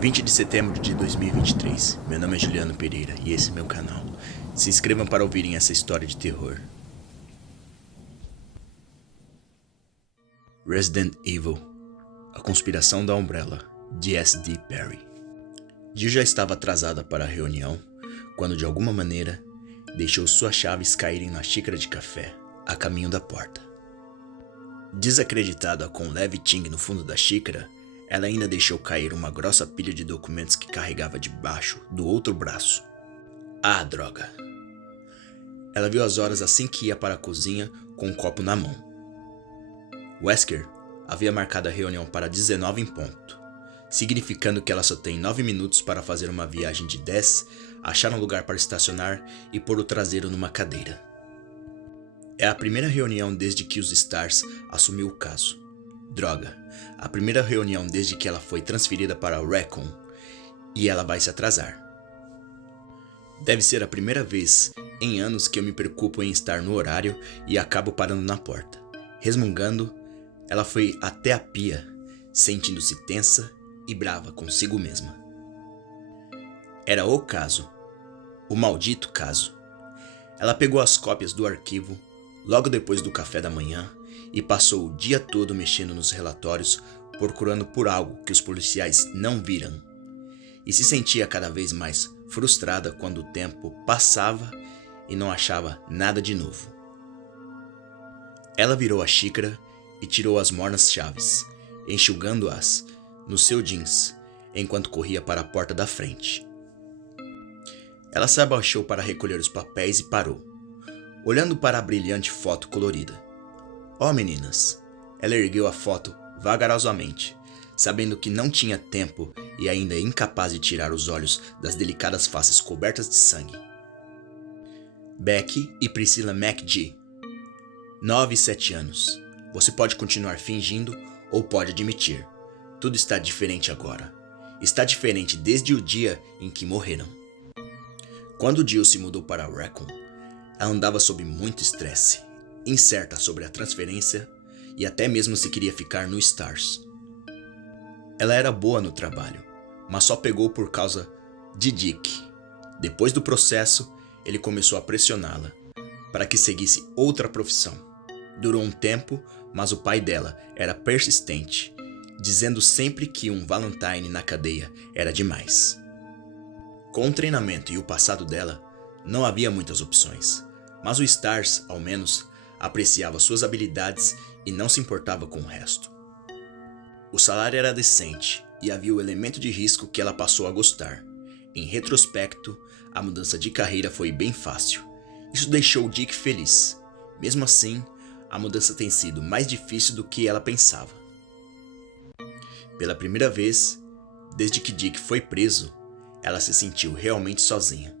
20 de setembro de 2023. Meu nome é Juliano Pereira e esse é meu canal. Se inscrevam para ouvirem essa história de terror. Resident Evil, A Conspiração da Umbrella, de S.D. Perry. Jill já estava atrasada para a reunião quando, de alguma maneira, deixou suas chaves caírem na xícara de café, a caminho da porta. Desacreditada com um leve ting no fundo da xícara, ela ainda deixou cair uma grossa pilha de documentos que carregava debaixo do outro braço. Ah, droga! Ela viu as horas assim que ia para a cozinha com um copo na mão. Wesker havia marcado a reunião para 19 em ponto, significando que ela só tem 9 minutos para fazer uma viagem de 10, achar um lugar para estacionar e pôr o traseiro numa cadeira. É a primeira reunião desde que os Stars assumiu o caso. Droga, a primeira reunião desde que ela foi transferida para Raccoon, e ela vai se atrasar. Deve ser a primeira vez em anos que eu me preocupo em estar no horário e acabo parando na porta. Resmungando, ela foi até a pia, sentindo-se tensa e brava consigo mesma. Era o caso. O maldito caso. Ela pegou as cópias do arquivo logo depois do café da manhã e passou o dia todo mexendo nos relatórios, procurando por algo que os policiais não viram. E se sentia cada vez mais frustrada quando o tempo passava e não achava nada de novo. Ela virou a xícara e tirou as mornas chaves, enxugando-as no seu jeans, enquanto corria para a porta da frente. Ela se abaixou para recolher os papéis e parou, olhando para a brilhante foto colorida. Oh, meninas! Ela ergueu a foto vagarosamente, sabendo que não tinha tempo e ainda incapaz de tirar os olhos das delicadas faces cobertas de sangue. Becky e Priscilla McGee. 9 e 7 anos. Você pode continuar fingindo ou pode admitir. Tudo está diferente agora. Está diferente desde o dia em que morreram. Quando Jill se mudou para Raccoon, ela andava sob muito estresse, incerta sobre a transferência e até mesmo se queria ficar no Stars. Ela era boa no trabalho, mas só pegou por causa de Dick. Depois do processo, ele começou a pressioná-la para que seguisse outra profissão. Durou um tempo, mas o pai dela era persistente, dizendo sempre que um Valentine na cadeia era demais. Com o treinamento e o passado dela, não havia muitas opções, mas o Stars, ao menos, apreciava suas habilidades e não se importava com o resto. O salário era decente e havia o elemento de risco que ela passou a gostar. Em retrospecto, a mudança de carreira foi bem fácil. Isso deixou Dick feliz. Mesmo assim, a mudança tem sido mais difícil do que ela pensava. Pela primeira vez, desde que Dick foi preso, ela se sentiu realmente sozinha.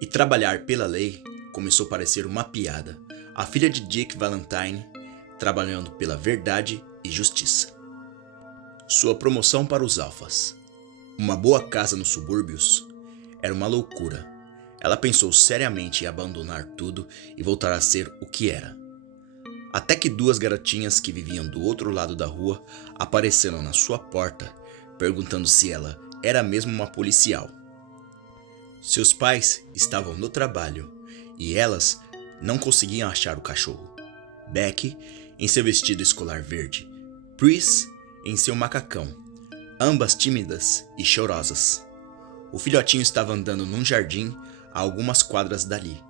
E trabalhar pela lei começou a parecer uma piada. A filha de Dick Valentine trabalhando pela verdade e justiça. Sua promoção para os alfas. Uma boa casa nos subúrbios era uma loucura. Ela pensou seriamente em abandonar tudo e voltar a ser o que era. Até que 2 garotinhas que viviam do outro lado da rua apareceram na sua porta, perguntando se ela era mesmo uma policial. Seus pais estavam no trabalho e elas não conseguiam achar o cachorro. Becky em seu vestido escolar verde, Pris em seu macacão, ambas tímidas e chorosas. O filhotinho estava andando num jardim a algumas quadras dali.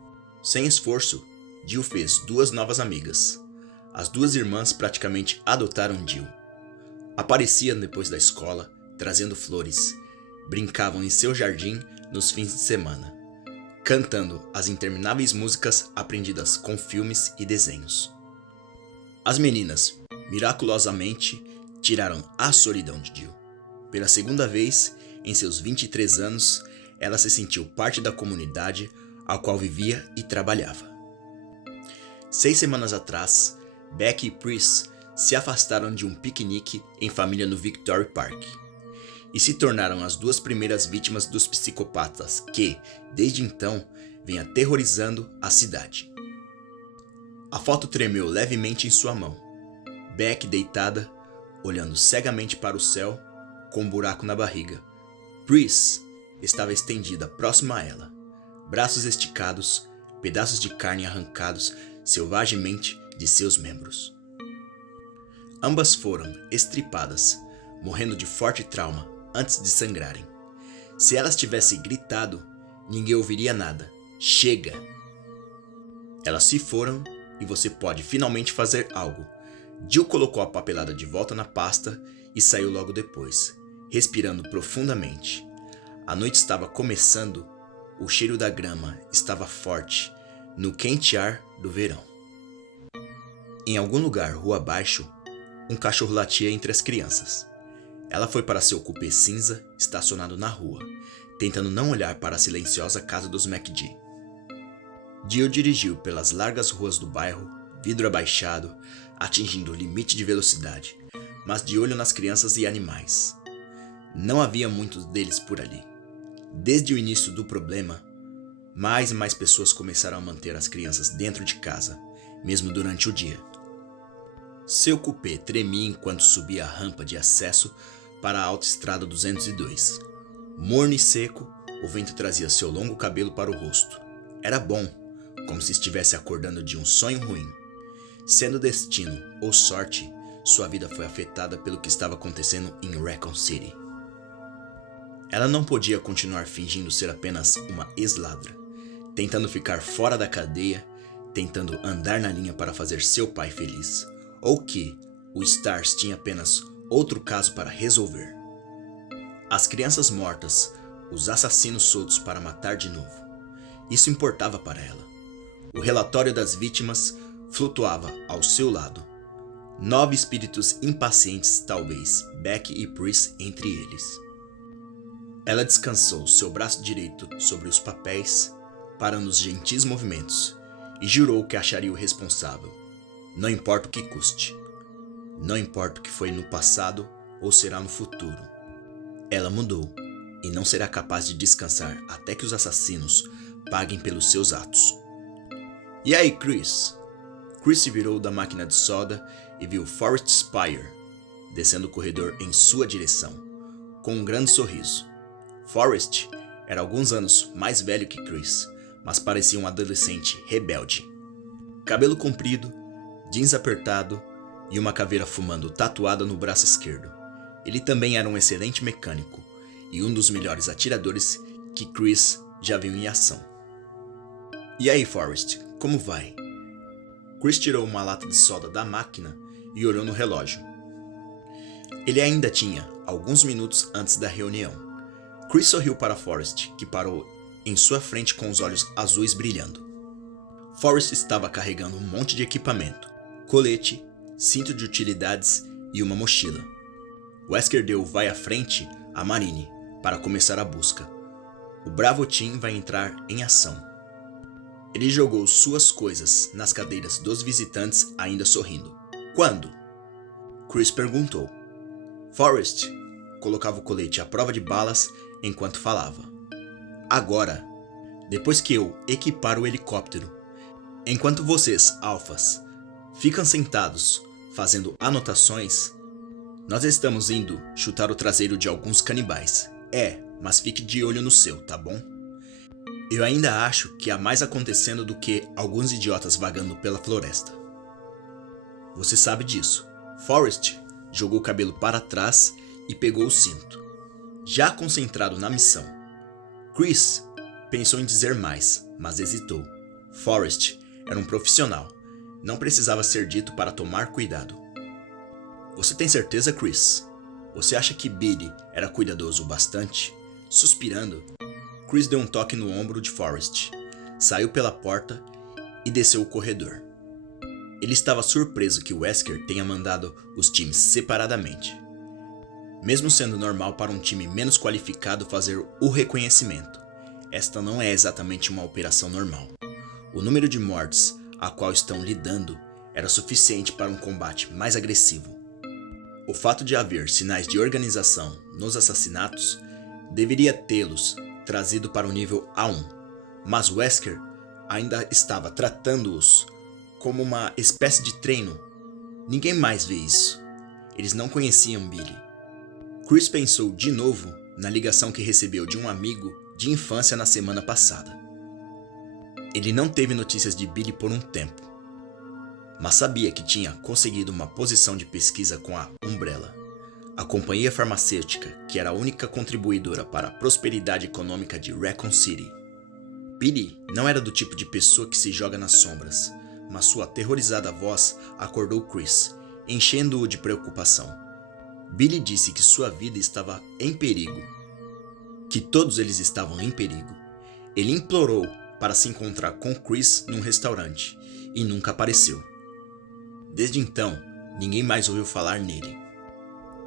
Sem esforço, Jill fez 2 novas amigas. As 2 irmãs praticamente adotaram Jill. Apareciam depois da escola, trazendo flores. Brincavam em seu jardim nos fins de semana, cantando as intermináveis músicas aprendidas com filmes e desenhos. As meninas, miraculosamente, tiraram a solidão de Jill. Pela segunda vez, em seus 23 anos, ela se sentiu parte da comunidade a qual vivia e trabalhava. 6 semanas atrás, Becky e Pris se afastaram de um piquenique em família no Victory Park e se tornaram as 2 primeiras vítimas dos psicopatas que, desde então, vêm aterrorizando a cidade. A foto tremeu levemente em sua mão. Beck deitada, olhando cegamente para o céu, com um buraco na barriga. Pris estava estendida próxima a ela, braços esticados, pedaços de carne arrancados selvagemente de seus membros. Ambas foram estripadas, morrendo de forte trauma antes de sangrarem. Se elas tivessem gritado, ninguém ouviria nada. Chega! Elas se foram e você pode finalmente fazer algo. Jill colocou a papelada de volta na pasta e saiu logo depois, respirando profundamente. A noite estava começando, o cheiro da grama estava forte, no quente ar do verão. Em algum lugar rua abaixo, um cachorro latia entre as crianças. Ela foi para seu cupê cinza, estacionado na rua, tentando não olhar para a silenciosa casa dos McGee. Jill dirigiu pelas largas ruas do bairro, vidro abaixado, atingindo o limite de velocidade, mas de olho nas crianças e animais. Não havia muitos deles por ali. Desde o início do problema, mais e mais pessoas começaram a manter as crianças dentro de casa, mesmo durante o dia. Seu cupê tremia enquanto subia a rampa de acesso para a autoestrada 202. Morno e seco, o vento trazia seu longo cabelo para o rosto. Era bom, como se estivesse acordando de um sonho ruim. Sendo destino ou sorte, sua vida foi afetada pelo que estava acontecendo em Raccoon City. Ela não podia continuar fingindo ser apenas uma ex-ladra, tentando ficar fora da cadeia, tentando andar na linha para fazer seu pai feliz, ou que o Stars tinha apenas outro caso para resolver. As crianças mortas, os assassinos soltos para matar de novo. Isso importava para ela. O relatório das vítimas flutuava ao seu lado. 9 espíritos impacientes, talvez Beck e Pris entre eles. Ela descansou seu braço direito sobre os papéis, parando os gentis movimentos, e jurou que acharia o responsável. Não importa o que custe. Não importa o que foi no passado ou será no futuro. Ela mudou e não será capaz de descansar até que os assassinos paguem pelos seus atos. E aí, Chris? Chris se virou da máquina de soda e viu Forrest Spire descendo o corredor em sua direção, com um grande sorriso. Forrest era alguns anos mais velho que Chris, mas parecia um adolescente rebelde. Cabelo comprido, jeans apertado e uma caveira fumando tatuada no braço esquerdo. Ele também era um excelente mecânico e um dos melhores atiradores que Chris já viu em ação. E aí, Forrest, como vai? Chris tirou uma lata de soda da máquina e olhou no relógio. Ele ainda tinha alguns minutos antes da reunião. Chris sorriu para Forrest, que parou em sua frente com os olhos azuis brilhando. Forrest estava carregando um monte de equipamento, colete, cinto de utilidades e uma mochila. Wesker deu vai à frente a Marine para começar a busca. O Bravo Team vai entrar em ação. Ele jogou suas coisas nas cadeiras dos visitantes, ainda sorrindo. Quando? Chris perguntou. Forrest colocava o colete à prova de balas enquanto falava. Agora, depois que eu equipar o helicóptero, enquanto vocês, alfas, ficam sentados fazendo anotações, nós estamos indo chutar o traseiro de alguns canibais. Mas fique de olho no seu, tá bom? Eu ainda acho que há mais acontecendo do que alguns idiotas vagando pela floresta. Você sabe disso. Forrest jogou o cabelo para trás e pegou o cinto, já concentrado na missão. Chris pensou em dizer mais, mas hesitou. Forrest era um profissional. Não precisava ser dito para tomar cuidado. Você tem certeza, Chris? Você acha que Billy era cuidadoso o bastante? Suspirando, Chris deu um toque no ombro de Forrest, saiu pela porta e desceu o corredor. Ele estava surpreso que Wesker tenha mandado os times separadamente. Mesmo sendo normal para um time menos qualificado fazer o reconhecimento, esta não é exatamente uma operação normal. O número de mortes a qual estão lidando era suficiente para um combate mais agressivo. O fato de haver sinais de organização nos assassinatos deveria tê-los trazido para o nível A1, mas Wesker ainda estava tratando-os como uma espécie de treino. Ninguém mais vê isso. eles não conheciam Billy. Chris pensou de novo na ligação que recebeu de um amigo de infância na semana passada. Ele não teve notícias de Billy por um tempo, mas sabia que tinha conseguido uma posição de pesquisa com a Umbrella, a companhia farmacêutica que era a única contribuidora para a prosperidade econômica de Raccoon City. Billy não era do tipo de pessoa que se joga nas sombras, mas sua aterrorizada voz acordou Chris, enchendo-o de preocupação. Billy disse que sua vida estava em perigo, que todos eles estavam em perigo. Ele implorou para se encontrar com Chris num restaurante e nunca apareceu. Desde então, ninguém mais ouviu falar nele.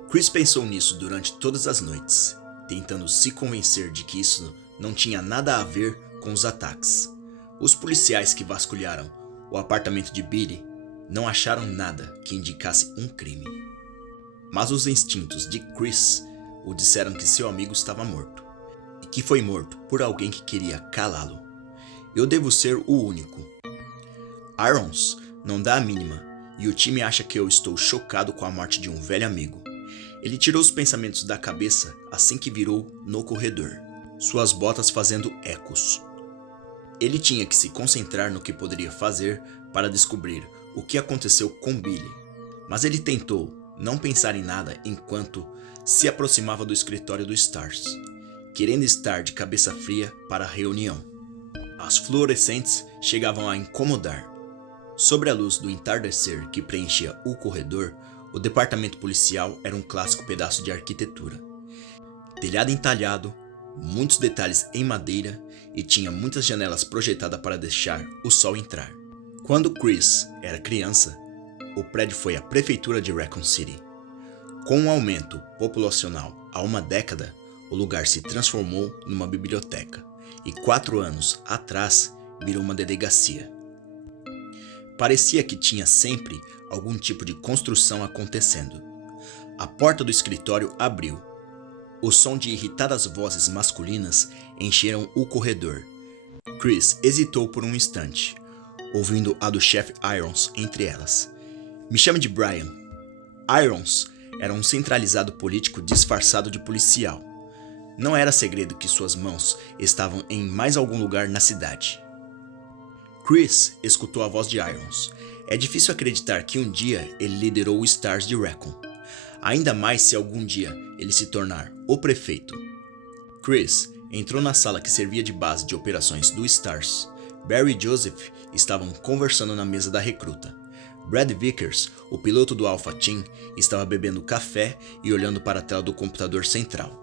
Chris pensou nisso durante todas as noites, tentando se convencer de que isso não tinha nada a ver com os ataques. Os policiais que vasculharam o apartamento de Billy não acharam nada que indicasse um crime. Mas os instintos de Chris o disseram que seu amigo estava morto, e que foi morto por alguém que queria calá-lo. Eu devo ser o único. Irons não dá a mínima, e o time acha que eu estou chocado com a morte de um velho amigo. Ele tirou os pensamentos da cabeça assim que virou no corredor, suas botas fazendo ecos. Ele tinha que se concentrar no que poderia fazer para descobrir o que aconteceu com Billy, mas ele tentou não pensar em nada enquanto se aproximava do escritório do Stars, querendo estar de cabeça fria para a reunião. As fluorescentes chegavam a incomodar. Sobre a luz do entardecer que preenchia o corredor, o departamento policial era um clássico pedaço de arquitetura. Telhado entalhado, muitos detalhes em madeira e tinha muitas janelas projetadas para deixar o sol entrar. Quando Chris era criança, o prédio foi a prefeitura de Raccoon City. Com um aumento populacional há uma década, o lugar se transformou numa biblioteca e 4 anos atrás virou uma delegacia. Parecia que tinha sempre algum tipo de construção acontecendo. A porta do escritório abriu. O som de irritadas vozes masculinas encheram o corredor. Chris hesitou por um instante, ouvindo a do chefe Irons entre elas. Me chame de Brian. Irons era um centralizado político disfarçado de policial. Não era segredo que suas mãos estavam em mais algum lugar na cidade. Chris escutou a voz de Irons. É difícil acreditar que um dia ele liderou o Stars de Raccoon. Ainda mais se algum dia ele se tornar o prefeito. Chris entrou na sala que servia de base de operações do Stars. Barry e Joseph estavam conversando na mesa da recruta. Brad Vickers, o piloto do Alpha Team, estava bebendo café e olhando para a tela do computador central.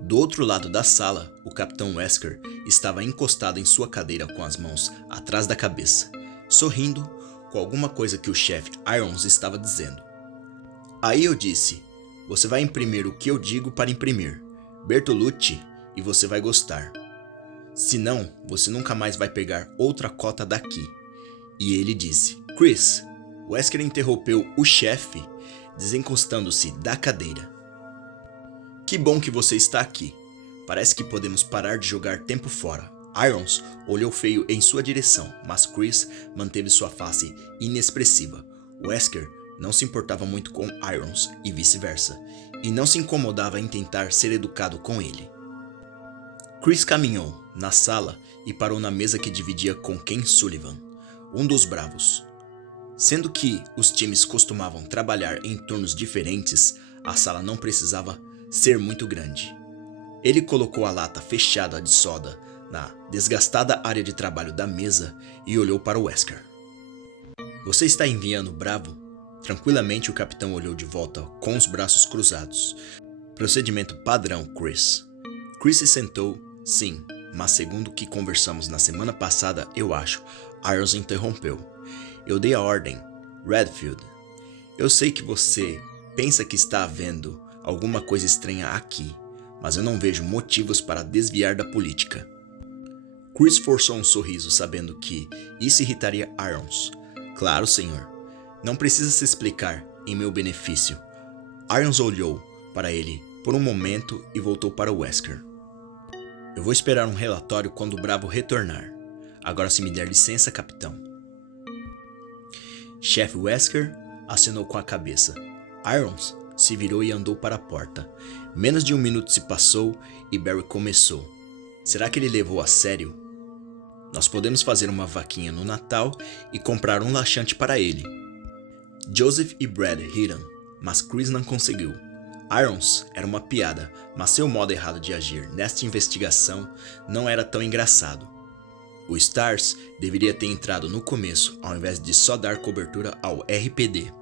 Do outro lado da sala, o Capitão Wesker estava encostado em sua cadeira com as mãos atrás da cabeça, sorrindo com alguma coisa que o chefe Irons estava dizendo. Aí eu disse, você vai imprimir o que eu digo para imprimir, Bertolucci, e você vai gostar. Senão, você nunca mais vai pegar outra cota daqui. E ele disse, Chris, Wesker interrompeu o chefe, desencostando-se da cadeira. Que bom que você está aqui. Parece que podemos parar de jogar tempo fora. Irons olhou feio em sua direção, mas Chris manteve sua face inexpressiva. Wesker não se importava muito com Irons e vice-versa, e não se incomodava em tentar ser educado com ele. Chris caminhou na sala e parou na mesa que dividia com Ken Sullivan, um dos bravos. Sendo que os times costumavam trabalhar em turnos diferentes, a sala não precisava ser muito grande. Ele colocou a lata fechada de soda na desgastada área de trabalho da mesa e olhou para Wesker. Você está enviando Bravo? Tranquilamente o capitão olhou de volta com os braços cruzados. Procedimento padrão, Chris. Chris se sentou, sim, mas segundo o que conversamos na semana passada, eu acho, Irons interrompeu. Eu dei a ordem, Redfield. Eu sei que você pensa que está havendo alguma coisa estranha aqui, mas eu não vejo motivos para desviar da política. Chris forçou um sorriso, sabendo que isso irritaria Irons. Claro, senhor. Não precisa se explicar em meu benefício. Irons olhou para ele por um momento e voltou para Wesker. Eu vou esperar um relatório quando o Bravo retornar. Agora, se me der licença, capitão. Chefe Wesker acenou com a cabeça. Irons se virou e andou para a porta. Menos de um minuto se passou e Barry começou. Será que ele levou a sério? Nós podemos fazer uma vaquinha no Natal e comprar um laxante para ele. Joseph e Brad riram, mas Chris não conseguiu. Irons era uma piada, mas seu modo errado de agir nesta investigação não era tão engraçado. O Stars deveria ter entrado no começo ao invés de só dar cobertura ao RPD.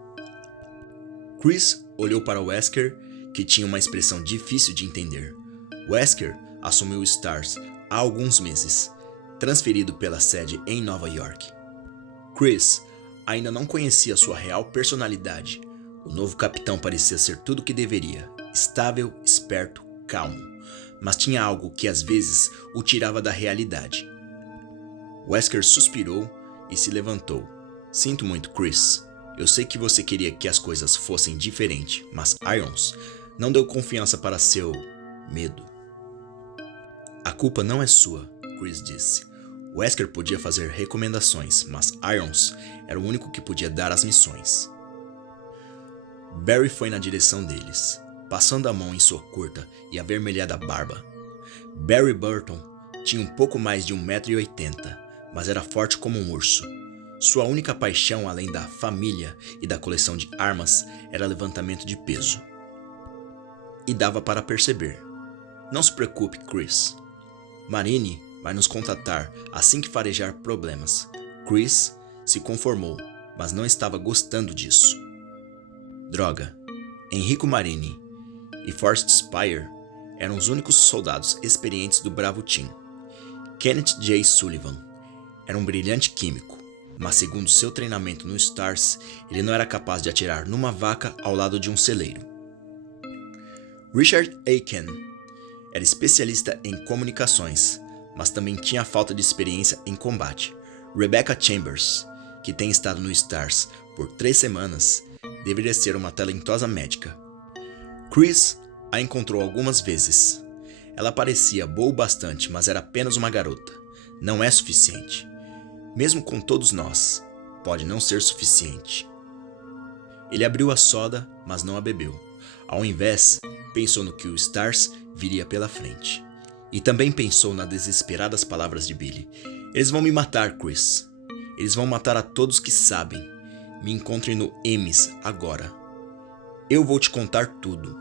Chris olhou para Wesker, que tinha uma expressão difícil de entender. Wesker assumiu o Stars há alguns meses, transferido pela sede em Nova York. Chris ainda não conhecia sua real personalidade. O novo capitão parecia ser tudo o que deveria, estável, esperto, calmo, mas tinha algo que às vezes o tirava da realidade. Wesker suspirou e se levantou. Sinto muito, Chris. Eu sei que você queria que as coisas fossem diferentes, mas Irons não deu confiança para seu medo. A culpa não é sua, Chris disse. Wesker podia fazer recomendações, mas Irons era o único que podia dar as missões. Barry foi na direção deles, passando a mão em sua curta e avermelhada barba. Barry Burton tinha um pouco mais de 1,80 m, mas era forte como um urso. Sua única paixão, além da família e da coleção de armas, era levantamento de peso. E dava para perceber. Não se preocupe, Chris. Marine vai nos contatar assim que farejar problemas. Chris se conformou, mas não estava gostando disso. Droga. Enrico Marini e Forrest Spire eram os únicos soldados experientes do Bravo Team. Kenneth J. Sullivan era um brilhante químico, mas segundo seu treinamento no Stars, ele não era capaz de atirar numa vaca ao lado de um celeiro. Richard Aiken era especialista em comunicações, mas também tinha falta de experiência em combate. Rebecca Chambers, que tem estado no Stars por 3 semanas, deveria ser uma talentosa médica. Chris a encontrou algumas vezes. Ela parecia boa o bastante, mas era apenas uma garota. Não é suficiente. Mesmo com todos nós, pode não ser suficiente. Ele abriu a soda, mas não a bebeu. Ao invés, pensou no que o Stars viria pela frente. E também pensou nas desesperadas palavras de Billy. Eles vão me matar, Chris. Eles vão matar a todos que sabem. Me encontre no Ems agora. Eu vou te contar tudo.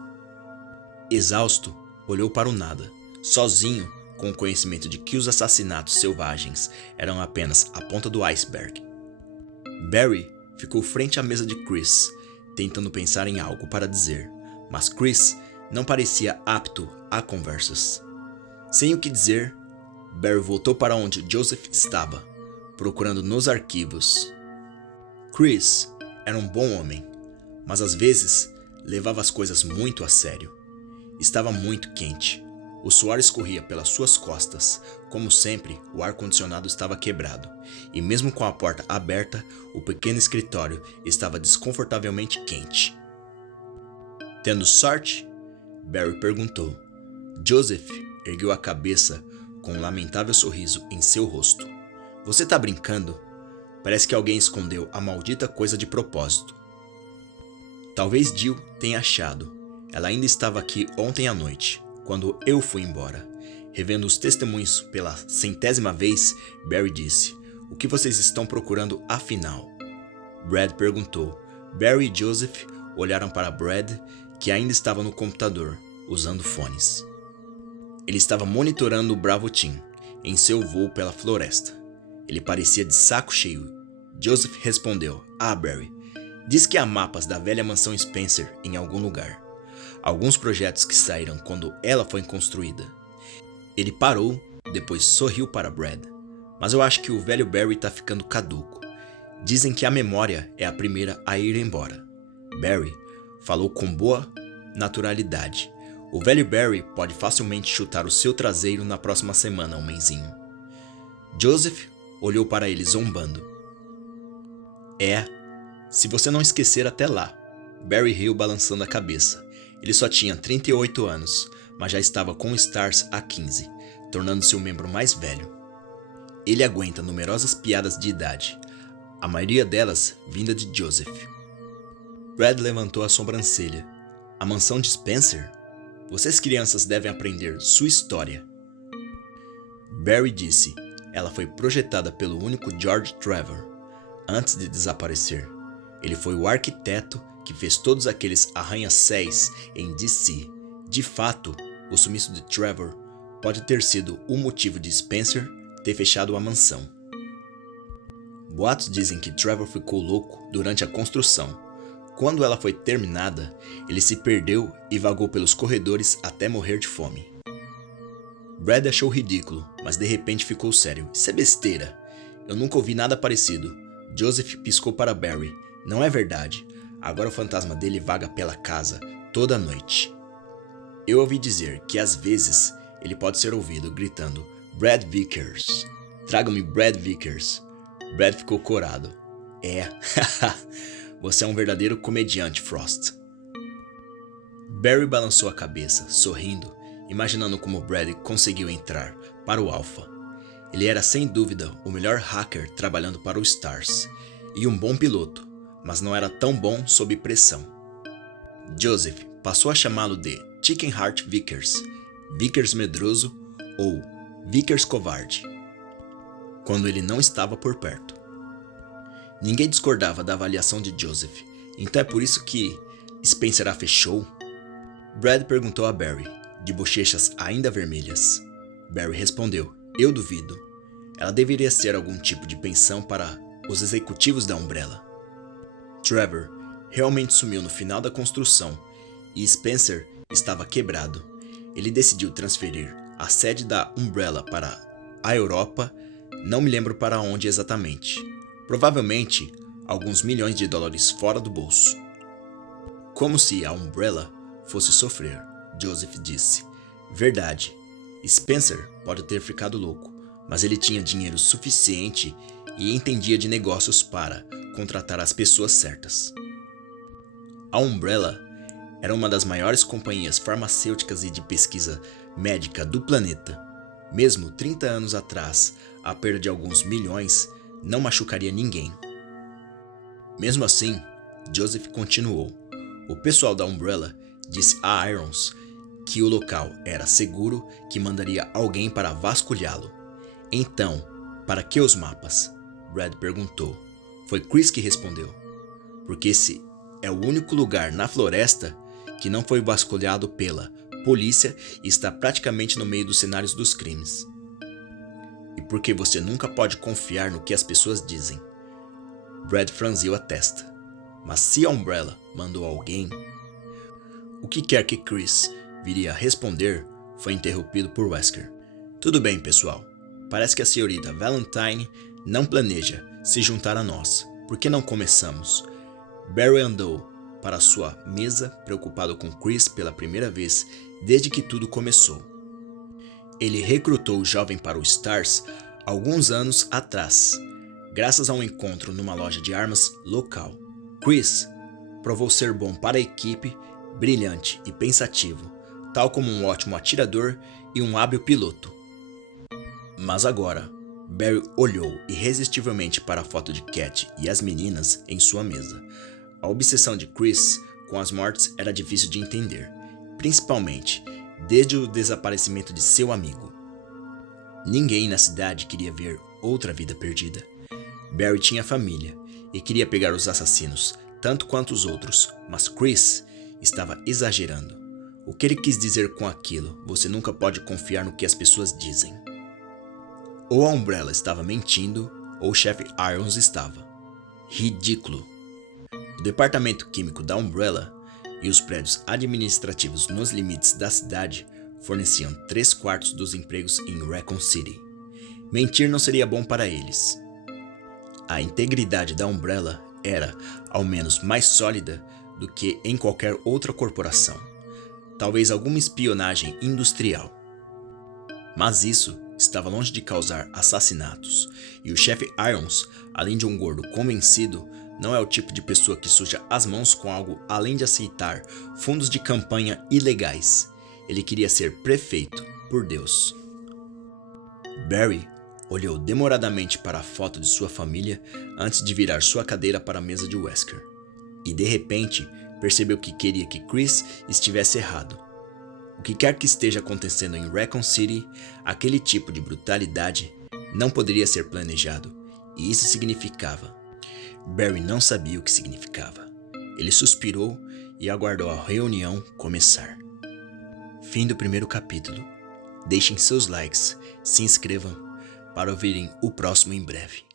Exausto, olhou para o nada, sozinho, com o conhecimento de que os assassinatos selvagens eram apenas a ponta do iceberg. Barry ficou frente à mesa de Chris, tentando pensar em algo para dizer, mas Chris não parecia apto a conversas. Sem o que dizer, Barry voltou para onde Joseph estava, procurando nos arquivos. Chris era um bom homem, mas às vezes levava as coisas muito a sério. Estava muito quente. O suor escorria pelas suas costas. Como sempre, o ar-condicionado estava quebrado, e mesmo com a porta aberta, o pequeno escritório estava desconfortavelmente quente. Tendo sorte? Barry perguntou. Joseph ergueu a cabeça com um lamentável sorriso em seu rosto. Você tá brincando? Parece que alguém escondeu a maldita coisa de propósito. Talvez Jill tenha achado. Ela ainda estava aqui ontem à noite, quando eu fui embora. Revendo os testemunhos pela 100ª vez, Barry disse, o que vocês estão procurando afinal? Brad perguntou. Barry e Joseph olharam para Brad, que ainda estava no computador, usando fones. Ele estava monitorando o Bravo Team, em seu voo pela floresta. Ele parecia de saco cheio. Joseph respondeu, Barry, diz que há mapas da velha mansão Spencer em algum lugar. Alguns projetos que saíram quando ela foi construída. Ele parou, depois sorriu para Brad. Mas eu acho que o velho Barry tá ficando caduco. Dizem que a memória é a primeira a ir embora. Barry falou com boa naturalidade. O velho Barry pode facilmente chutar o seu traseiro na próxima semana, homenzinho. Joseph olhou para ele zombando. Se você não esquecer até lá. Barry riu balançando a cabeça. Ele só tinha 38 anos, mas já estava com o Stars há 15, tornando-se o membro mais velho. Ele aguenta numerosas piadas de idade, a maioria delas vinda de Joseph. Brad levantou a sobrancelha. A mansão de Spencer? Vocês crianças devem aprender sua história. Barry disse. Ela foi projetada pelo único George Trevor. Antes de desaparecer, ele foi o arquiteto que fez todos aqueles arranha-céus em DC. De fato, o sumiço de Trevor pode ter sido o motivo de Spencer ter fechado a mansão. Boatos dizem que Trevor ficou louco durante a construção. Quando ela foi terminada, ele se perdeu e vagou pelos corredores até morrer de fome. Brad achou ridículo, mas de repente ficou sério. Isso é besteira. Eu nunca ouvi nada parecido. Joseph piscou para Barry. Não é verdade. Agora o fantasma dele vaga pela casa toda noite. Eu ouvi dizer que às vezes ele pode ser ouvido gritando Brad Vickers. Traga-me Brad Vickers. Brad ficou corado. É, você é um verdadeiro comediante, Frost. Barry balançou a cabeça, sorrindo, imaginando como Brad conseguiu entrar para o Alpha. Ele era sem dúvida o melhor hacker trabalhando para o Stars e um bom piloto, mas não era tão bom sob pressão. Joseph passou a chamá-lo de Chicken Heart Vickers, Vickers medroso ou Vickers covarde, quando ele não estava por perto. Ninguém discordava da avaliação de Joseph, então é por isso que Spencer a fechou? Brad perguntou a Barry, de bochechas ainda vermelhas. Barry respondeu, eu duvido. Ela deveria ser algum tipo de pensão para os executivos da Umbrella. Trevor realmente sumiu no final da construção e Spencer estava quebrado. Ele decidiu transferir a sede da Umbrella para a Europa, não me lembro para onde exatamente. Provavelmente alguns milhões de dólares fora do bolso. Como se a Umbrella fosse sofrer, Joseph disse. Verdade, Spencer pode ter ficado louco, mas ele tinha dinheiro suficiente e entendia de negócios para contratar as pessoas certas. A Umbrella era uma das maiores companhias farmacêuticas e de pesquisa médica do planeta. Mesmo 30 anos atrás, a perda de alguns milhões não machucaria ninguém. Mesmo assim, Joseph continuou. O pessoal da Umbrella disse a Irons que o local era seguro, que mandaria alguém para vasculhá-lo. Então, para que os mapas? Brad perguntou. Foi Chris que respondeu. Porque esse é o único lugar na floresta que não foi vasculhado pela polícia e está praticamente no meio dos cenários dos crimes. E porque você nunca pode confiar no que as pessoas dizem. Brad franziu a testa. Mas se a Umbrella mandou alguém... O que quer que Chris viria a responder foi interrompido por Wesker. Tudo bem, pessoal. Parece que a senhorita Valentine não planeja se juntar a nós. Por que não começamos? Barry andou para sua mesa, preocupado com Chris pela primeira vez desde que tudo começou. Ele recrutou o jovem para o Stars alguns anos atrás, graças a um encontro numa loja de armas local. Chris provou ser bom para a equipe, brilhante e pensativo, tal como um ótimo atirador e um hábil piloto. Mas agora, Barry olhou irresistivelmente para a foto de Cat e as meninas em sua mesa. A obsessão de Chris com as mortes era difícil de entender, principalmente desde o desaparecimento de seu amigo. Ninguém na cidade queria ver outra vida perdida. Barry tinha família e queria pegar os assassinos, tanto quanto os outros, mas Chris estava exagerando. O que ele quis dizer com aquilo? Você nunca pode confiar no que as pessoas dizem. Ou a Umbrella estava mentindo, ou o chefe Irons estava. Ridículo. O departamento químico da Umbrella e os prédios administrativos nos limites da cidade forneciam 3/4 dos empregos em Raccoon City. Mentir não seria bom para eles. A integridade da Umbrella era, ao menos, mais sólida do que em qualquer outra corporação. Talvez alguma espionagem industrial. Mas isso estava longe de causar assassinatos, e o chefe Irons, além de um gordo convencido, não é o tipo de pessoa que suja as mãos com algo além de aceitar fundos de campanha ilegais. Ele queria ser prefeito, por Deus. Barry olhou demoradamente para a foto de sua família antes de virar sua cadeira para a mesa de Wesker. e de repente percebeu que queria que Chris estivesse errado. O que quer que esteja acontecendo em Raccoon City, aquele tipo de brutalidade não poderia ser planejado, e isso significava. Barry não sabia o que significava. Ele suspirou e aguardou a reunião começar. Fim do primeiro capítulo. Deixem seus likes, se inscrevam para ouvirem o próximo em breve.